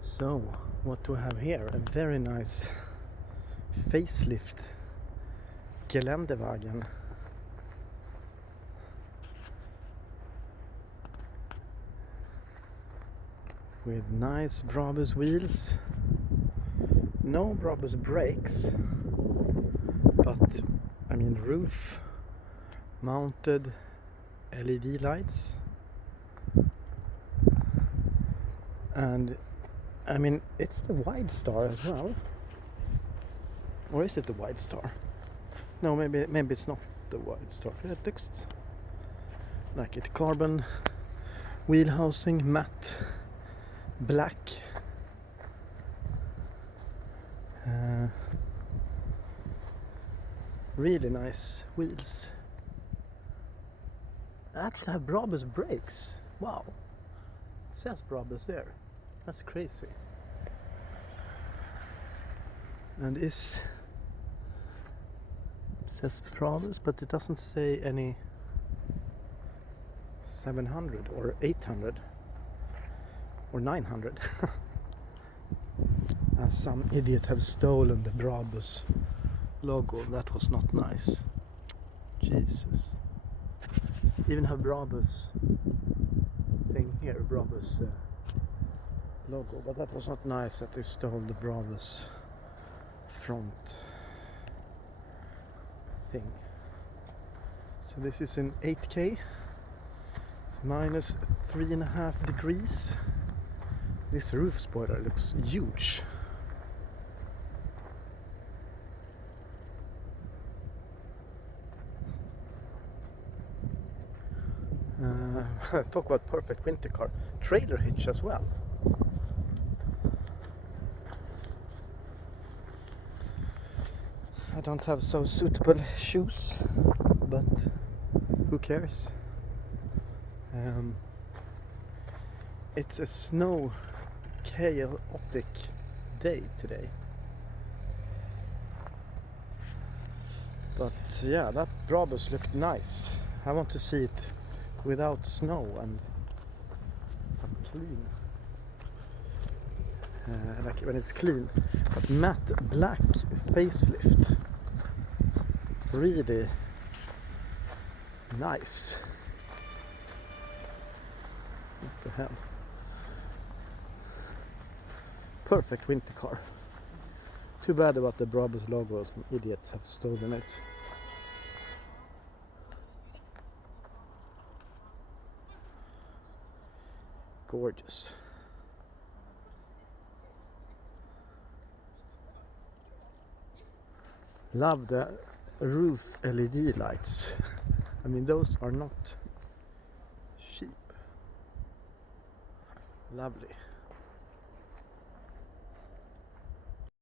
So, what do I have here? A very nice facelift Geländewagen. With nice Brabus wheels. No Brabus brakes, but I mean roof mounted LED lights. And I mean, it's the Widestar as well. Or is it the Widestar? No, maybe it's not the Widestar. It looks like it. Carbon wheel housing, matte black. Really nice wheels. I actually have Brabus brakes. Wow. It says Brabus there. That's crazy. And it says Brabus, but it doesn't say any 700 or 800 or 900. As some idiot have stolen the Brabus logo. That was not nice. Jesus. Even have Brabus thing here, Brabus logo, but that was not nice that they stole the Brabus front thing. So this is in 8K. It's minus 3.5 degrees. This roof spoiler looks huge. Talk about perfect winter car. Trailer hitch as well. I don't have so suitable shoes, but who cares? It's a snow chaotic day today. But yeah, that Brabus looked nice. I want to see it without snow and clean. Like when it's clean. But matte black facelift. Really nice. What the hell? Perfect winter car. Too bad about the Brabus logo. Some idiots have stolen it. Gorgeous. Love the roof LED lights. I mean, those are not cheap. Lovely.